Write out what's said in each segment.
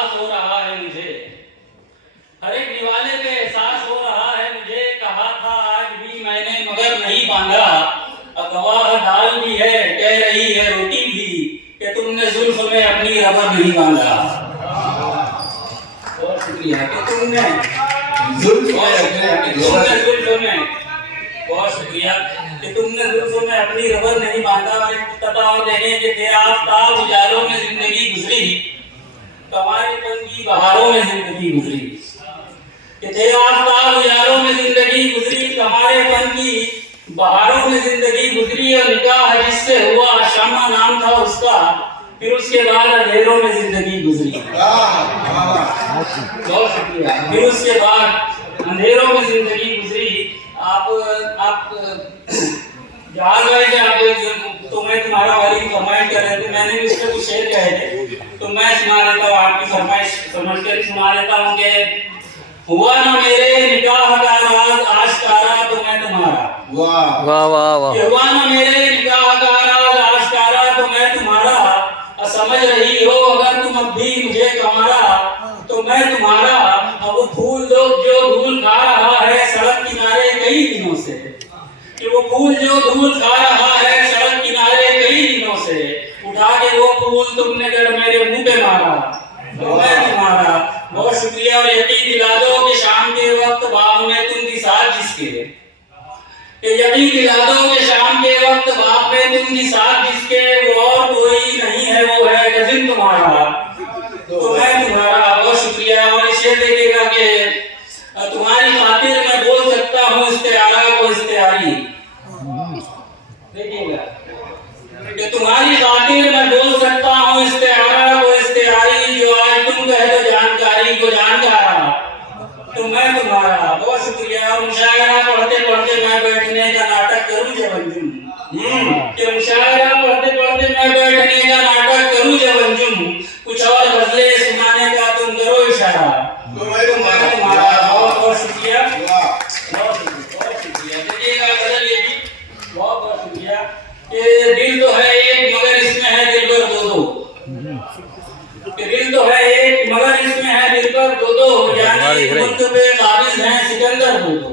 एहसास हो रहा है मुझे, हर एक निवाले पे एहसास हो रहा है मुझे। कहा था आज भी मैंने मगर नहीं बांधा, गवाह दाल भी है कह रही है रोटी भी कि तुमने जुल्फ में अपनी रबर नहीं बांधा। बहुत शुक्रिया कि तुमने जुल्फ में, बहुत शुक्रिया कि तुमने जुल्फ में अपनी रबर नहीं बांधा। तथा और देने के तेरा आफ्ताब उजालों में जिंदगी गुजरी, कमारेपन की बहारों में जिंदगी गुजरी। कि तेरा आफ्ताब उजालों में जिंदगी गुजरी, कमारेपन की बहारों में जिंदगी गुजरी। और निकाह जिससे हुआ शामा नाम था उसका, फिर उसके बाद अंधेरों में जिंदगी गुजरी। बहुत शुक्रिया। फिर उसके बाद अंधेरों में जिंदगी गुजरी। आप जहाज भाई से आप तो मैं तुम्हारा वाली फरमाइश कर रहे थे, मैंने भी उससे कुछ शेर कहे थे तो मैं सुना देता हूँ, आपकी फरमाइश समझ कर सुना देता हूँ कि हुआ ना मेरे निकाह का राज आशकारा तो मैं तुम्हारा। वाह वाह वाह वाह। हुआ ना मेरे निकाह का राज आशकारा तो मैं तुम्हारा, समझ रही हो अगर तुम अब भी मुझे कमारा तो मैं तुम्हारा। अब वो फूल जो धूल खा रहा है सड़क किनारे कई दिनों से, कि वो फूल जो धूल खा रहा है सड़क किनारे कई दिनों से, उठा के वो फूल तुमने अगर मेरे मुंह पे मारा तो मैं तुम्हारा। बहुत शुक्रिया। और यकीन दिला दो कि शाम के वक्त बाग में तुम थी साथ जिसके, यकीन दिला दो कि शाम के वक्त बाग में तुम थी साथ जिसके, वो और कोई नहीं है वो है कजिन तुम्हारा तो मैं तुम्हारा। बहुत शुक्रिया। और इसे देखिएगा कि तुम्हारी खातिर मैं बोल सकता हूँ इस्तेआरा को इस्तेआरी। देखिएगा कि तुम्हारी खातिर मैं बोल सकता हूँ इस्तेआरा को इस्तेआरी, जो आज तुम कह दो जानकारी को जानकारा तो मैं तुम्हारा। बहुत शुक्रिया। और मुशायरा पढ़ते पढ़ते मैं बैठने का नाटक करूँ जब अंजुम, कि मुशायरा पढ़ते पढ़ते मैं बैठने का नाटक करूँ जब अंजुम, कुछ और गजलें सुनाने का तुम करो इशारा तो मैं तुम्हारा। बहुत शुक्रिया, बहुत शुक्रिया। देखिएगा गजल ये भी बहुत शुक्रिया कि दिल तो है एक मगर इसमें है दिल पर दो दो, कि दिल तो है एक मगर इसमें है दिल पर दो दो, यानी एक मुल्क पे काबिज हैं सिकंदर दो दो,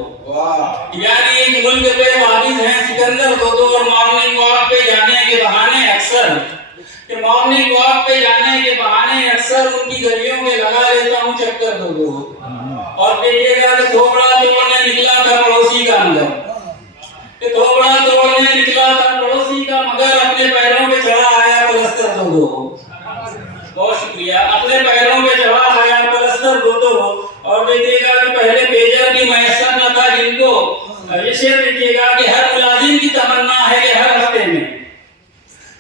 यानी एक मुल्क पे काबिज हैं सिकंदर दो दो। और मॉर्निंग वॉक पे जाने के बहाने अक्सर, कि मॉर्निंग वॉक पे जाने के बहाने अक्सर उनकी गलियों में लगा लेता हूँ चक्कर दो दो। और देखिएगा कि थोबड़ा तोड़ने निकला था पड़ोसी का मगर, कि थोबड़ा तोड़ने निकला था पड़ोसी का मगर, अपने पैरों पे चढ़ा आया पलस्तर दो दो। बहुत शुक्रिया। अपने पैरों पे चढ़ा आया पलस्तर दो दो। और देखिएगा कि पहले पेजर भी मैसर न था जिनको, ये शेर देखिएगा कि हर मुलाजिम की तमन्ना है कि हर हफ्ते में,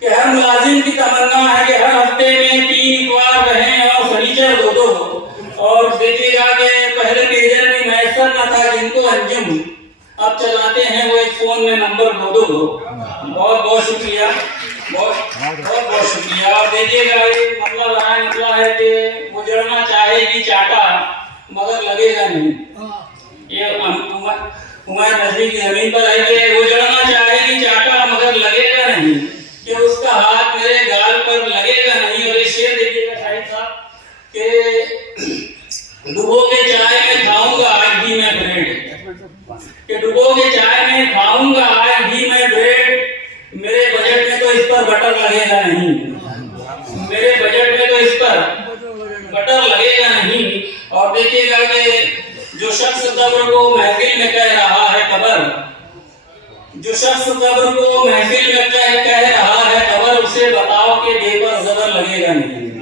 कि हर मुलाजिम की तमन्ना है कि हर हफ्ते में 3 इतवार रहें और शनिचर दो दो। और देखिएगा कि पहले पेजर भी मैसर न था जिनको अंजुम, अब चलाते हैं वो एक फोन में नंबर दो दो। बहुत बहुत शुक्रिया, बहुत शुक्रिया। और देखिएगा ये मतलब आया निकला है कि गुजरना चाहेगी चाटा मगर लगेगा नहीं, ये उमर नजरी की जमीन पर है कि गुजरना चाहेगी चाटा मगर लगेगा नहीं, कि उसका हाथ मेरे गाल पर लगेगा नहीं। और ये शेर देखिएगा शाहिद साहब कि डुबो के चाय में खाऊंगा आज भी मैं ब्रेड, कि डुबो के चाय में खाऊंगा आज भी मैं ब्रेड, मेरे बजट में तो इस पर बटर लगेगा नहीं, मेरे बजट में तो इस पर बटर लगेगा नहीं। और देखिएगा कि जो शख्स कब्र को महफिल में कह रहा है कब्र, जो शख्स कब्र को महफिल में कह रहा है कब्र, उसे बताओ कि बे पर जबर लगेगा नहीं,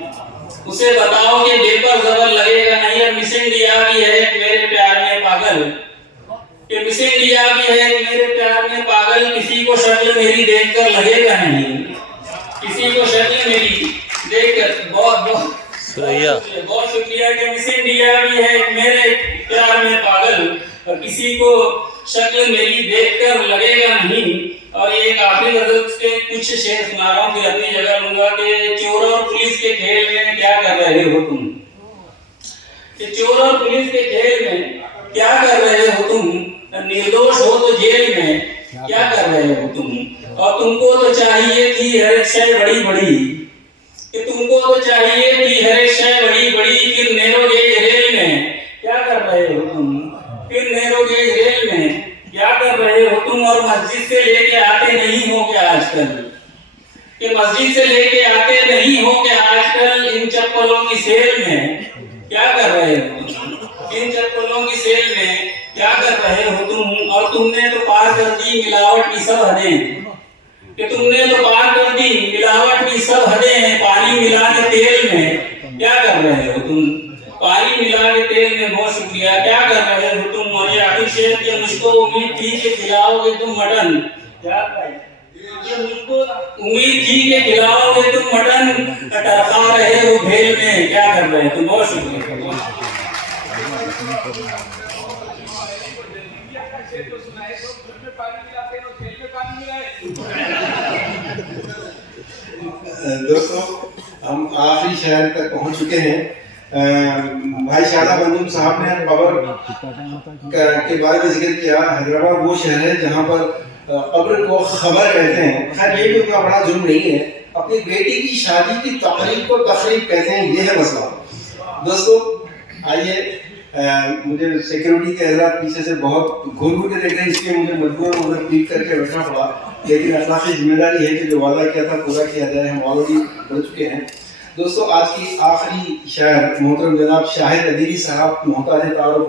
उसे बताओ कि बे पर जबर लगेगा नहीं। और मिस इंडिया भी है मेरे प्यार में पागल, कि मिस इंडिया भी है मेरे प्यार में पागल, किसी को शक्ल मेरी देखकर लगेगा नहीं, किसी को शक्ल मेरी देखकर। बहुत शुक्रिया कि मिस इंडिया भी है मेरे प्यार में पागल, और किसी को शक्ल मेरी देखकर लगेगा नहीं। और ये एक आखिरी गजल के कुछ शेर सुना रहा हूँ, फिर अपनी जगह लूंगा कि चोर और पुलिस के खेल में क्या कर रहे हो तुम, कि चोर और पुलिस के खेल में क्या कर रहे हो तुम, निर्दोष हो तो जेल में क्या कर रहे हो तुम। और तुमको तो चाहिए थी हर एक शय बड़ी बड़ी, कि तुमको तो चाहिए थी हर एक शय बड़ी बड़ी, फिर नैरो गेज रेल में क्या कर रहे हो तुम? फिर नैरो गेज रेल में क्या कर रहे हो तुम? और मस्जिद से लेके आते नहीं हो क्या आजकल? कि मस्जिद से लेके आते नहीं हो क्या आजकल? इन चप्पलों की सेल में क्या कर रहे हो तुम? इन चप्पलों की सेल में क्या कर रहे हो तुम? और तुमने तो पार कर दी मिलावट की सब हदें, कि तुमने तो पार कर दी मिलावट की सब हदें। पानी मिला के तेल में क्या कर रहे हो तुम? पानी मिला के तेल में, बहुत शुक्रिया। क्या कर रहे हो तुम? और ये अभिषेक के मुझको उम्मीद थी कि खिलाओगे तुम मटन, क्या ये मुझको उम्मीद थी कि खिलाओगे तुम मटन, टरका रहे हो भेल में, क्या कर रहे हो तुम? बहुत शुक्रिया। दोस्तों, हम आखिरी शहर तक पहुंच चुके हैं। भाई शादा बंदूम साहब ने कब्र के बारे में जिक्र किया। हैदराबाद वो शहर है जहां पर कब्र को खबर कहते हैं। खैर ये भी उतना बड़ा जुर्म नहीं है। अपनी बेटी की शादी की तकरीब को तकरीब कहते हैं, ये है मसला। दोस्तों आइए, मुझे सिक्योरिटी के हजरात पीछे से बहुत घूर घूर के देख रहे हैं, इसलिए मुझे मजबूर उधर पीक करके बैठना पड़ा। लेकिन अखलाकी जिम्मेदारी है कि जो वादा किया था पूरा किया जाए। हम ऑलरेडी बढ़ चुके हैं। दोस्तों आज की आखिरी शायर मोहतरम जनाब शाहिद अदीरी साहब मोहताज तारुफ